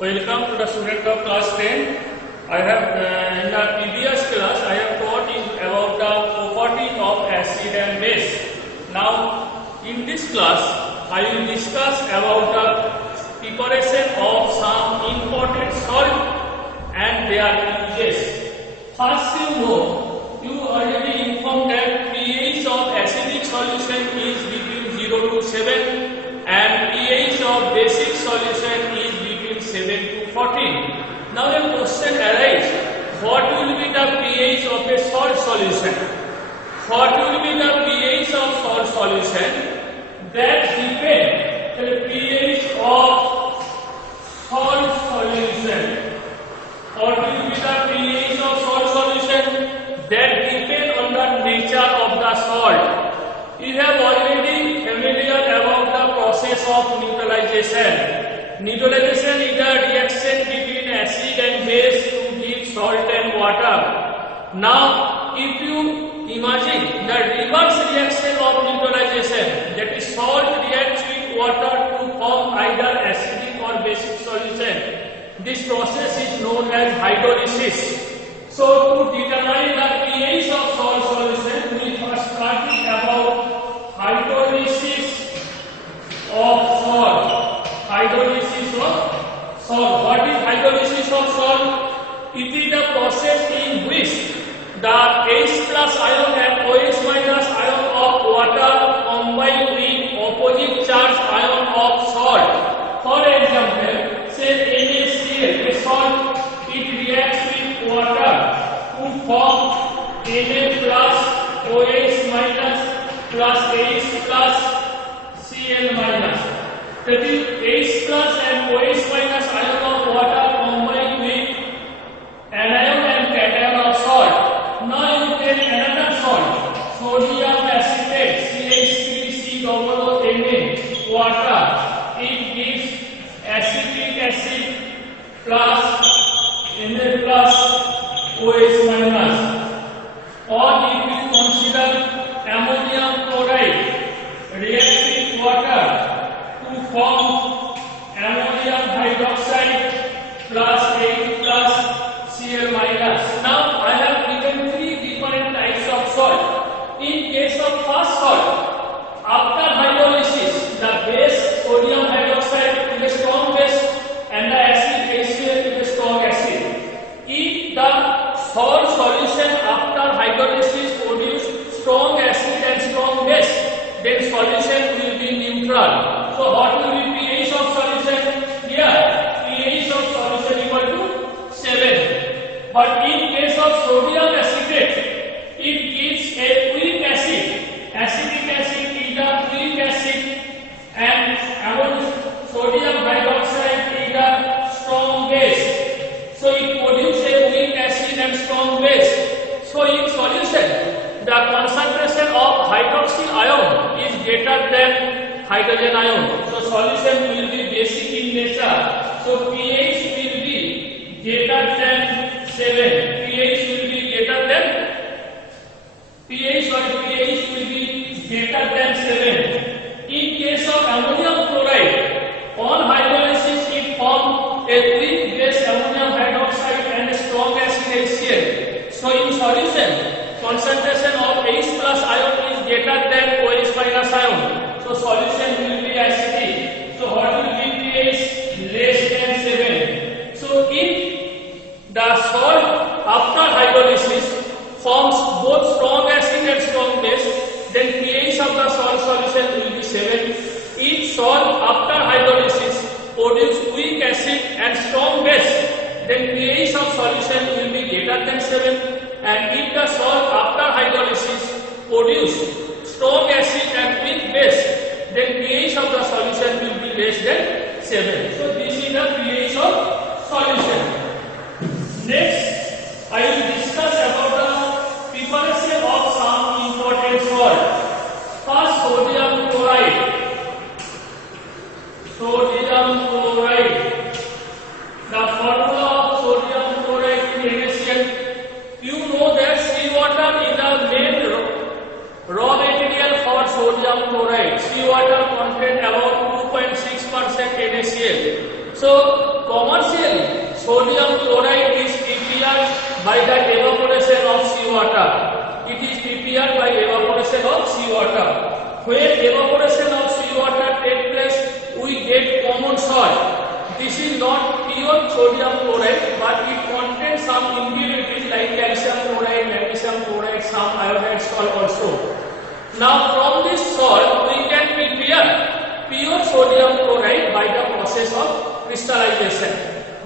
Welcome to the student of class 10. I have in the previous class I have taught you about the property of acid and base. Now in this class I will discuss about the preparation of some important salt and their uses. First you already informed that pH of acidic solution is between 0 to 7 and pH of basic solution is between 7 to 14. Now the question arises, what will be the pH of a salt solution? What will be the pH of salt solution? That depends the pH of salt solution. What will be the pH of salt solution? That depends on the nature of the salt. You have already familiar about the process of neutralization. Neutralization is a reaction between acid and base to give salt and water. Now, if you imagine the reverse reaction of neutralization, that is salt reacts with water to form either acidic or basic solution. This process is known as hydrolysis. So, to determine the pH of salt solution, we first start about hydrolysis of salt. Hydrolysis of salt. What is hydrolysis of salt? It is the process in which the H plus ion and OH minus ion of water combine with opposite charge ion of salt. For example, say NaCl, a salt, it reacts with water to form Na plus OH minus plus H plus Cl minus. That is H plus and OH minus ion of water combined with anion and cation of salt. Now you take another salt, sodium acetate, CH3COONA, water. It gives acetic acid plus Na plus OH minus. Or if you consider ammonium chloride reacts with water to form ammonium hydroxide plus H plus Cl minus. Now I have given three different types of salt. In case of first salt, after hydrolysis, the base sodium hydroxide is a strong base and the acid HCl is a strong acid. If the salt solution after hydrolysis produce strong acid and strong base, then solution will be neutral. So what will be pH of solution? Here pH of solution equal to 7. But in case of sodium acetate, it gives a weak acid. Acidic acid is a weak acid and sodium hydroxide is a strong base. So it produces a weak acid and strong base. So in solution, the concentration of hydroxyl ion is greater than hydrogen ion. So solution will be basic in nature. So pH will be greater than 7. pH will be greater than pH will be greater than 7. In case of ammonium chloride, on hydrolysis it forms a weak base ammonium hydroxide and a strong acid HCl. So in solution, concentration of H plus ion is greater than OH minus ion. So solution will be acidic. So what will be pH? Less than 7. So if the salt after hydrolysis forms both strong acid and strong base, then pH of the salt solution will be 7. If salt after hydrolysis produce weak acid and strong base, then pH of solution will be greater than 7. And if the salt after hydrolysis produce strong acid and weak base, then pH of the solution will be less than 7. So this is the pH of solution. Next, I will discuss about the preparation of some important salt. First, sodium chloride. Sodium chloride. The formula of sodium chloride is NaCl. You know that seawater is the main raw material for sodium chloride. Seawater contains about 2.6% NaCl. So commercially, sodium chloride is prepared by the evaporation of seawater. It is prepared by evaporation of seawater. When evaporation of seawater takes place, we get common salt. This is not pure sodium chloride, but it contains some impurities like calcium chloride, magnesium chloride, some iodide salt also. Now from this salt we can prepare pure sodium chloride by the process of crystallization.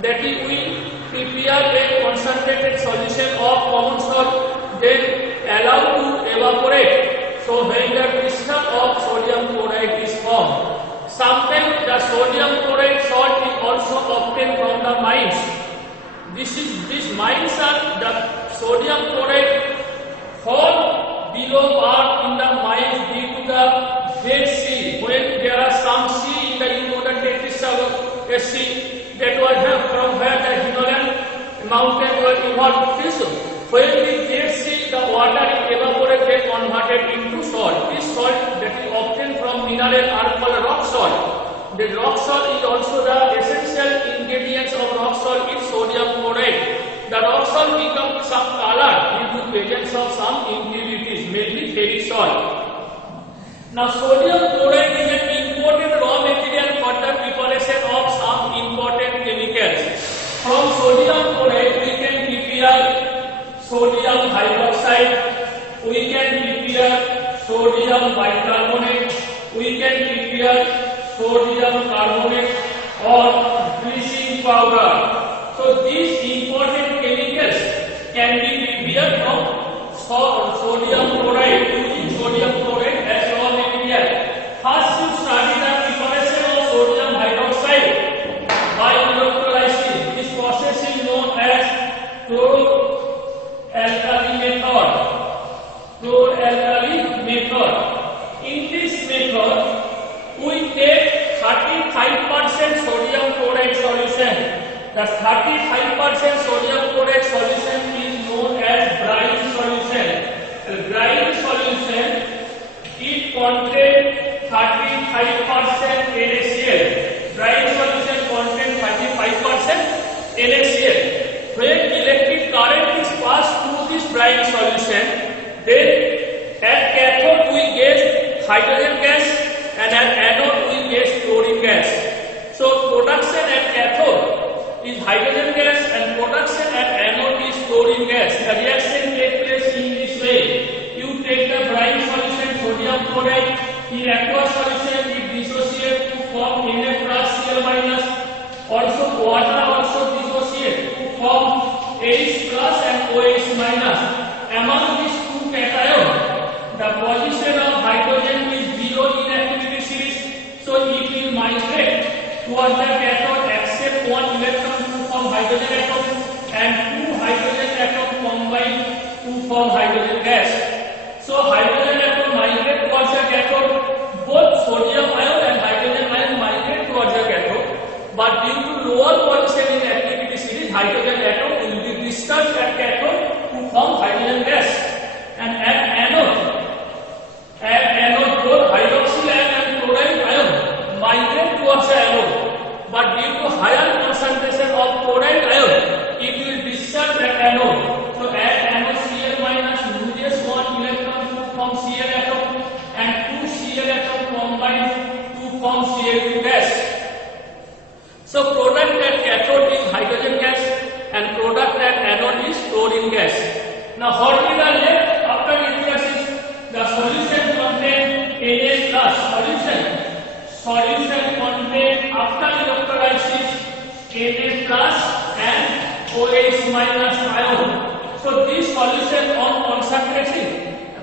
That is, we prepare a concentrated solution of common salt, then allow to evaporate. So when the crystal of sodium chloride is formed, sometimes the sodium chloride salt is also obtained from the mines. These mines are the sodium chloride fall below earth in the mines due to the Dead Sea. When there are some sea in the you know the Dead Sea that was from where the Himalayan mountain was evolved. When the Dead Sea, the water is evaporated, converted into salt. This salt that is obtained from mineral are called rock salt. The rock salt is also the essential ingredients of rock salt is sodium chloride. The rock salt becomes some color due to presence of some impurities, mainly ferric salt. Now sodium chloride is an important raw material for the preparation of some important chemicals. From sodium chloride we can prepare sodium hydroxide, we can prepare sodium bicarbonate, we can prepare sodium carbonate or bleaching powder. So these important chemicals can be prepared from sodium chloride, using sodium chloride as raw material. First you study the preparation of sodium hydroxide by electrolysis. This process is known as chloralkali method. In this method, we take 35% sodium chloride solution. The 35% sodium chloride solution is known as brine solution. The brine solution, it contains 35% NaCl. Brine solution contains 35% NaCl. When electric current is passed through this brine solution, then at cathode we get hydrogen gas and at anode we get chlorine gas. So production at cathode is hydrogen gas and production at anode is chlorine gas. The reaction takes place in this way. You take the brine solution sodium chloride, in aqueous solution it dissociates to form Na plus Cl minus. Also water also dissociates to form H plus and OH minus. Among these two cations, the position of hydrogen is 0 in activity series, so it will migrate towards the cathode, accept one electron to form hydrogen atom, and two hydrogen atoms combine to form hydrogen gas. So hydrogen atom migrate towards the cathode. Both sodium ion and hydrogen ion migrate towards the cathode, but due to lower position in activity series, hydrogen atom will be disturbed at cathode to form hydrogen gas. And at anode both hydroxyl ion and chloride ion migrate towards the anode, but due to higher concentration of chloride ion, it will discharge at anode. So at anode Cl minus loses one electron to form Cl atom, and two Cl atom combine to form Cl2 gas. So product at cathode is hydrogen gas and product at anode is chlorine gas. Now what is the left after electrolysis? The solution contains Na plus solution contains after electrolysis Na plus and OH minus ion. So this solution on concentrating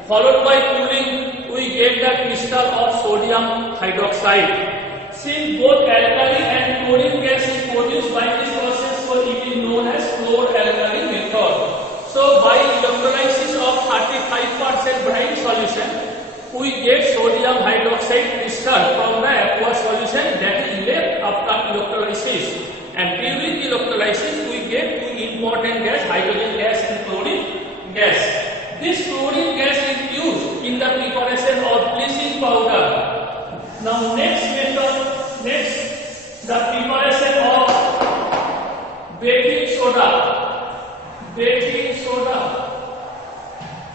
followed by cooling, we get the crystal of sodium hydroxide. Since both alkali and chlorine gas is produced by this process, so it is known as chloralkali method. So by electrolysis of 35% brine solution, we get sodium hydroxide crystal from the aqueous solution that is left after electrolysis. And during electrolysis, we get two important gas, hydrogen gas and chlorine gas. This chlorine gas is used in the preparation of bleaching powder. Now next method, the preparation of baking soda.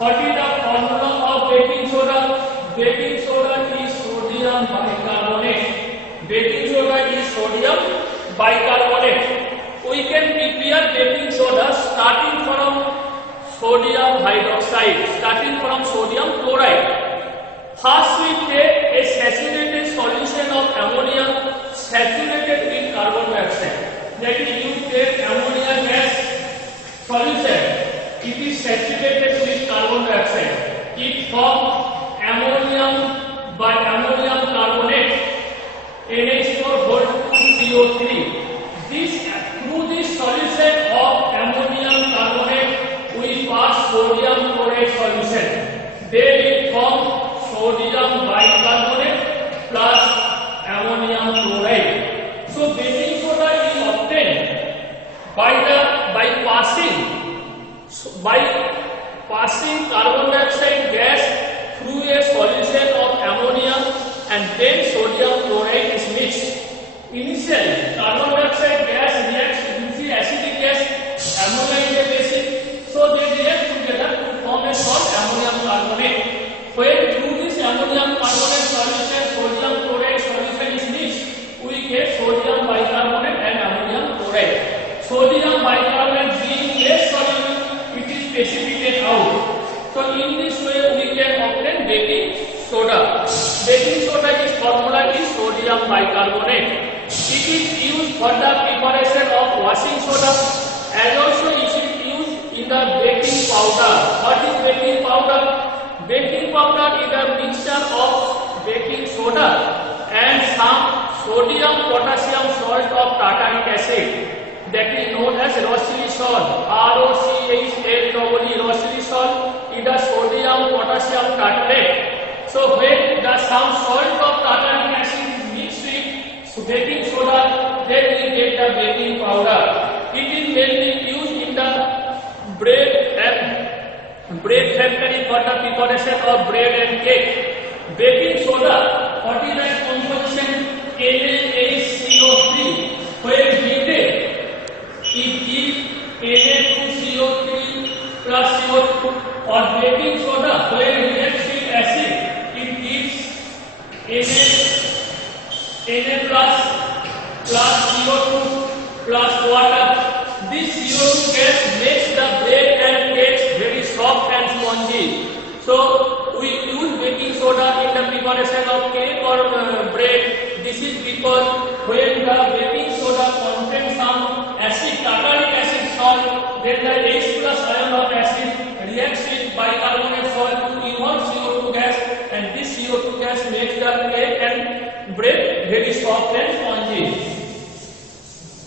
What is the formula of baking soda? Baking soda is sodium bicarbonate. Baking soda is sodium bicarbonate. We can prepare baking soda starting from sodium hydroxide, starting from sodium chloride. First we take a saturated solution of ammonia saturated with carbon dioxide. That is, you take ammonia gas solution. It is saturated with carbon dioxide. It forms ammonium carbonate, NH4CO3. Through this solution of ammonium carbonate, we pass sodium chloride solution. They will form sodium bicarbonate plus ammonium chloride. So baking soda is obtained by passing carbon dioxide gas through a solution of ammonia, and then sodium chloride is mixed. Initially, carbon dioxide gas reacts with the acidic gas, ammonia is a basic, so they react together to form a salt ammonium carbonate. When through this ammonium carbonate solution, sodium chloride solution is mixed, we get sodium bicarbonate and ammonium chloride. Sodium bicarbonate being less soluble, it is precipitated out. So in this way we can obtain baking soda. Baking soda is formula is sodium bicarbonate. It is used for the preparation of washing soda, and also it is used in the baking powder. What is baking powder? Baking powder is a mixture of baking soda and some sodium potassium salt of tartaric acid, that is known as rosilisol. ROCHLEE, rosilisol is a sodium potassium tartrate. So when the some salt of tartaric acid is mixed with baking soda, then we get the baking powder. It is mainly used in the bread factory for the preparation of bread and cake. Baking soda, what is the composition? NaHCO3. When heated, it gives Na2CO3 plus CO2. Or baking soda, when reacts with acid, it gives Na plus CO2 plus water. This CO2 gas makes the bread and cakes very soft and spongy. So we use baking soda in the preparation of cake or bread. This is because when the baking soda contains some acid, tartaric acid salt, then the H plus ion of acid reacts with bicarbonate salt to evolve CO2 gas, and this CO2 gas makes the cake and bread very soft and spongy.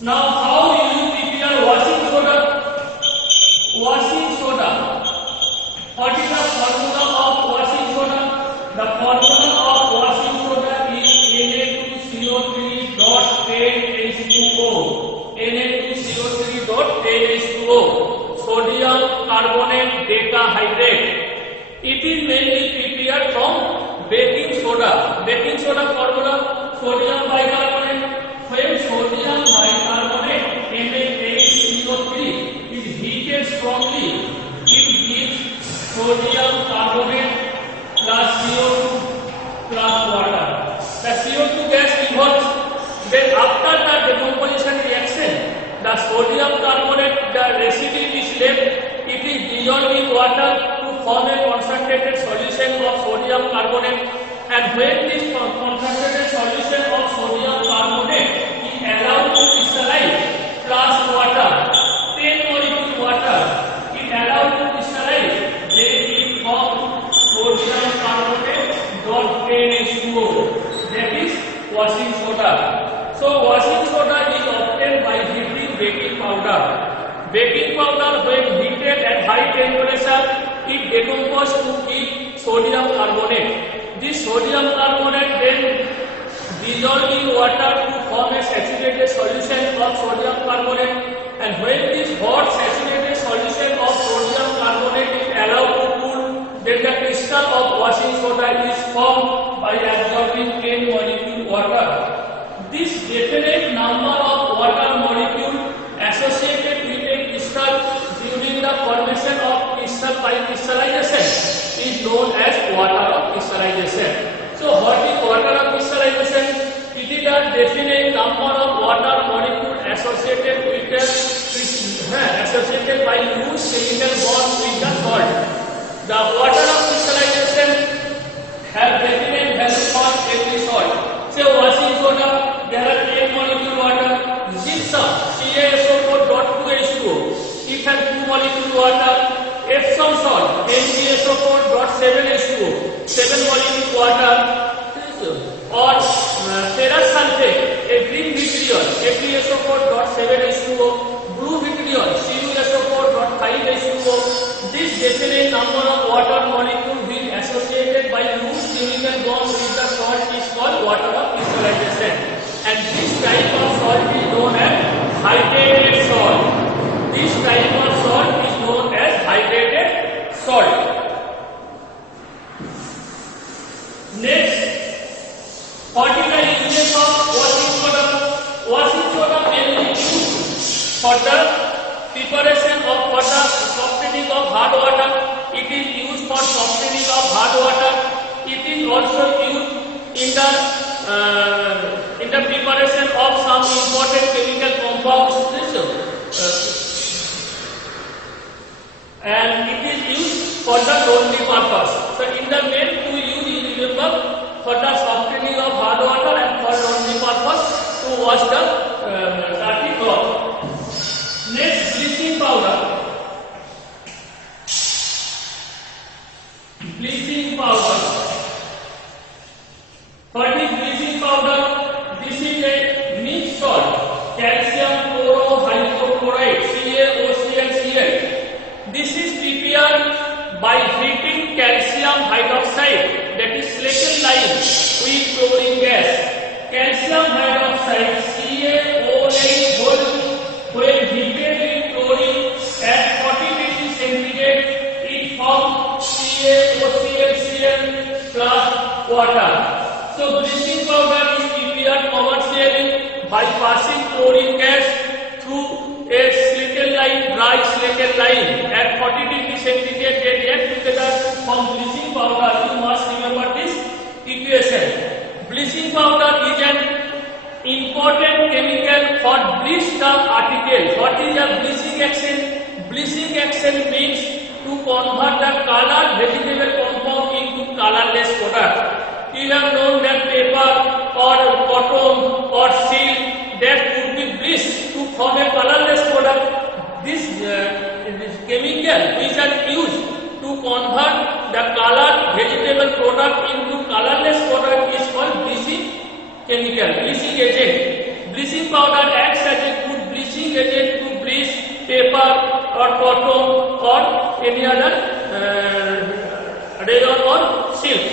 Now how you prepare washing soda? Washing soda. What is the formula of washing soda? The formula of washing soda is Na2CO3.10H2O. Na2CO3.10H2O. Sodium carbonate decahydrate. It is mainly prepared from baking soda. Baking soda formula sodium bicarbonate. When sodium bicarbonate NaHCO3 is heated strongly, it gives sodium carbonate plus CO2 plus water. The CO2 gas evolves. Then after the decomposition reaction, the sodium carbonate, the residue is left. It is dissolved in water to form a concentrated solution of sodium carbonate. And when this concentrated solution of sodium carbonate is allowed to crystallize plus water, 10 molecule water, it allowed to crystallize, then it forms sodium carbonate .10H2O. That is washing soda. So washing soda is obtained by heating baking powder. Baking powder, when heated at high temperature, it decomposes to give sodium carbonate. This sodium carbonate then dissolved in water to form a saturated solution of sodium carbonate, and when this hot saturated solution of sodium carbonate is allowed to cool, then the crystal of washing soda is formed by absorbing 10 molecule water. This definite number of water molecule associated with a crystal during the water of crystallization. So what is water of crystallization? It is a definite number of water molecule associated with associated by loose chemical bond with the salt. The water of crystallization have definite value for every salt. Say washing soda, there are 8 molecule water. Gypsum, CaSO4.2H2O, it has 2 molecule water. Epsom salt, NaCO4.7H2O, 7 molecule water. Or ferrous sulfate, a green vitriol, FeSO4.7H2O, blue vitriol, CuSO4.5H2O. This definite number of water molecules being associated by loose chemical bonds with the salt is called water of crystallization. And this type of salt is known as hydrated salt. This type of salt is known as hydrated salt. Next, what is the uses of washing soda? Washing soda mainly used for the preparation of water, softening of hard water. It is used for softening of hard water. It is also used in the preparation of some important chemical compounds. And it is used for the laundry purpose. So in the main two use, you remember, for the softening of hard water and for laundry purpose to wash the dirty cloth. Next, bleaching powder. Bleaching powder. What is bleaching powder? This is a mixed salt, calcium chlorohydrochloride, CaOCl. This is prepared by heating calcium hydroxide, that is silicon lime, with chlorine gas. Calcium hydroxide, CaOH, when heated with chlorine at 40 degrees centigrade, it forms CaOCl plus water. So bleaching powder is prepared commercially by passing chlorine gas through a silicon lime, dry silicon lime at 40 degrees centigrade. They react together to form bleaching powder. You must remember this equation. Bleaching powder is an important chemical for bleach the article. What is a bleaching action? Bleaching action means to convert the colored vegetable compound into colorless product. You have known that paper or cotton or silk that could be bleached to form a colorless product. This chemical which are used to convert the colored vegetable product into colorless product is called bleaching chemical, bleaching agent. Bleaching powder acts as a good bleaching agent to bleach paper or cotton or any other rayon or silk.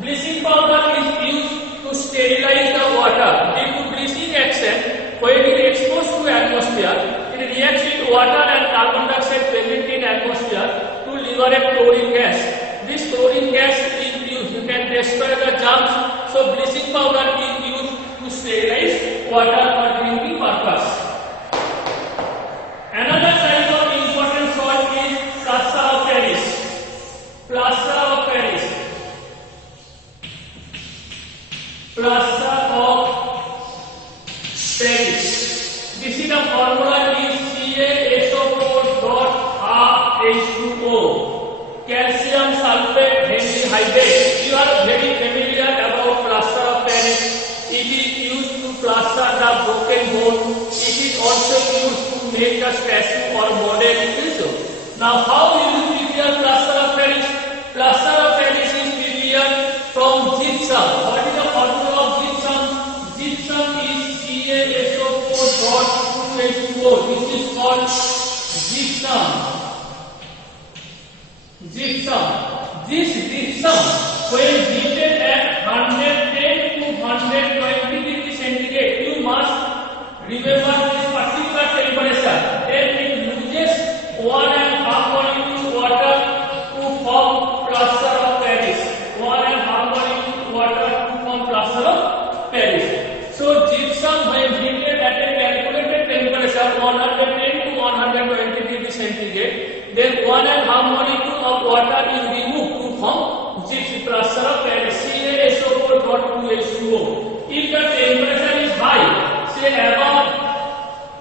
Bleaching powder is used to sterilize the water. Due to bleaching action, when it is exposed to atmosphere, it reacts with water and carbon dioxide present in atmosphere to liberate chlorine gas. This chlorine gas is used, you can destroy the germs. So bleaching powder is used to sterilize water for drinking purpose. Another type of important salt is plaster of Paris. Plaster of Paris. Plaster of Paris. This is the formula is CaSO4.H2O. Calcium sulfate hydrate. You are very familiar about plaster of Paris. It is used to plaster the broken bone. It is also used to make a statue or model. Now, how you prepare plaster of Paris? Plaster of Paris is prepared from gypsum. What is the formula of gypsum? Gypsum is CaSO4.2H2O. This is called gypsum. Gypsum. This gypsum, when heated at 110 to 120 degrees centigrade, you must remember this particular temperature. Then it loses 1.5 molecule water to form plaster of Paris. 1.5 molecule water to form plaster of Paris. So gypsum, when heated at a calculated temperature 110 to 120 degrees centigrade, then 1.5 molecule of water is removed to form gypsum plaster of Paris CaSO4.2H2O. If the temperature is high, say above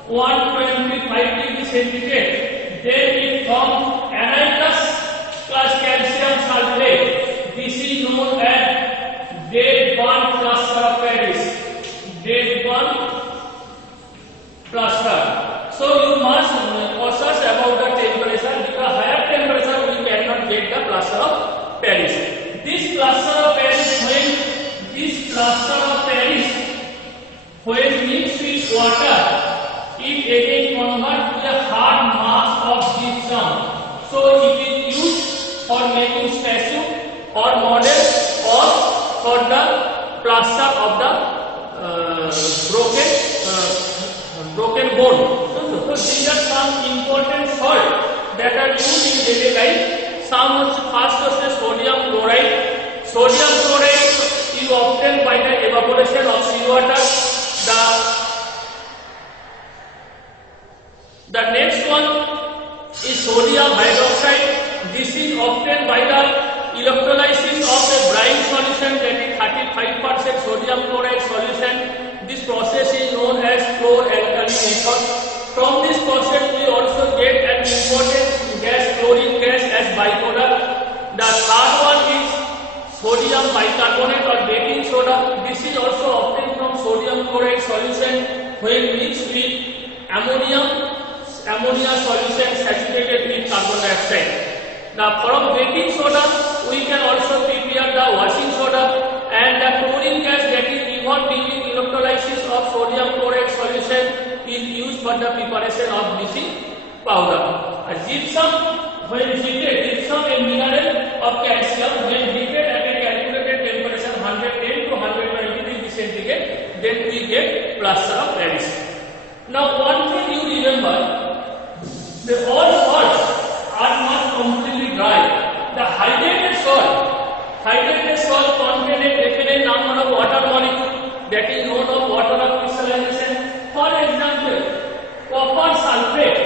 125 degrees centigrade, then it forms anhydrous plus calcium sulfate. This is known as dead burn plaster of Paris. Dead burn plaster. So you must cautious about the temperature. With a higher temperature, we cannot get the plaster of Paris. This plaster of Paris, when mixed with water, it again converts to a hard mass of gypsum. So it is used for making statue or model or for the plaster of the broken bone. So these are some important salts that are used in daily life. Some first is sodium chloride. Sodium chloride is obtained by the evaporation of seawater. The next one is sodium hydroxide. This is obtained by the electrolysis of a brine solution, that is 35% sodium chloride solution. This process is known as chloralkali method. From this process we also get an important gas, chlorine gas, as byproduct. The third one is sodium bicarbonate or baking soda. This is also obtained from sodium chloride solution when mixed with ammonia solution saturated with carbon dioxide. Now from baking soda we can also prepare the washing soda, and the chlorine gas that is evolved during electrolysis of sodium chloride solution is used for the preparation of bleaching powder. Gypsum, when heated, gypsum a mineral of calcium, when heated at a calculated temperature 110 to 120 degrees centigrade, then we get plaster of Paris. Now one thing you remember, the all salts are not completely dry. The hydrated salt contain a definite number of water molecule, that is known as water of crystallization. For example, copper sulfate,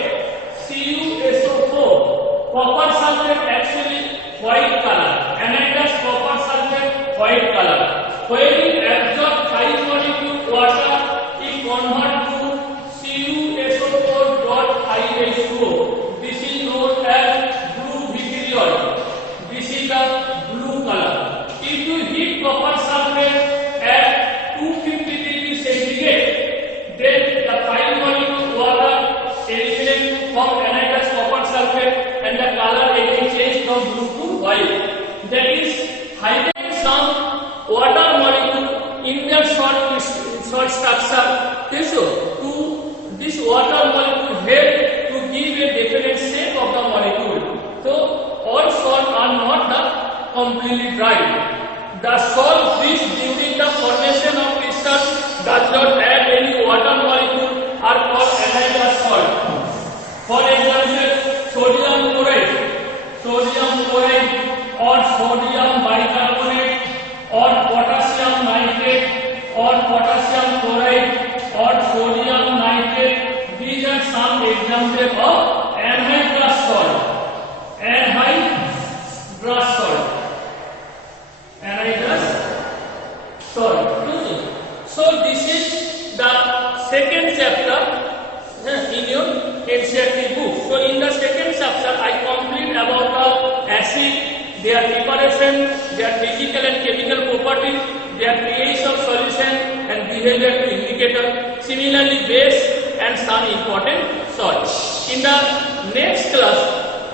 CuSO4. Copper sulfate actually white color, anhydrous copper sulfate white color. When it absorbs 5 molecule water, it converts to CuSO4.5H2O. This is known as blue vitriol. This is the blue color. If you heat copper sulfate at 250 degrees centigrade, then the 5 molecule water eliminates to form anhydrous copper sulfate, and the color again changes from blue to white. That is, hydrate some water molecule in the salt structure. So to this water molecule help to give a definite shape of the molecule. So all salts are not completely dry. The salt which during the formation of crystal does not add any water molecule are called anhydrous salt. For example, sodium chloride or sodium bicarbonate or potassium nitrate or potassium chloride or sodium nitrate. These are some examples of anhydrous salt. So this is the second chapter in your NCERT book. So in the second chapter I complete about the acid, their preparation, their physical and chemical properties, their pH of solution and behavior to indicator. Similarly base and some important salts. In the next class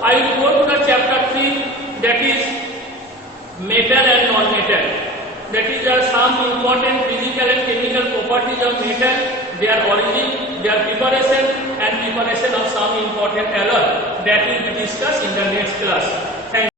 I will go to the chapter 3, that is metal and non-metal. That is some important physical and chemical properties of metal, their origin, their preparation and preparation of some important alloy. That will be discussed in the next class.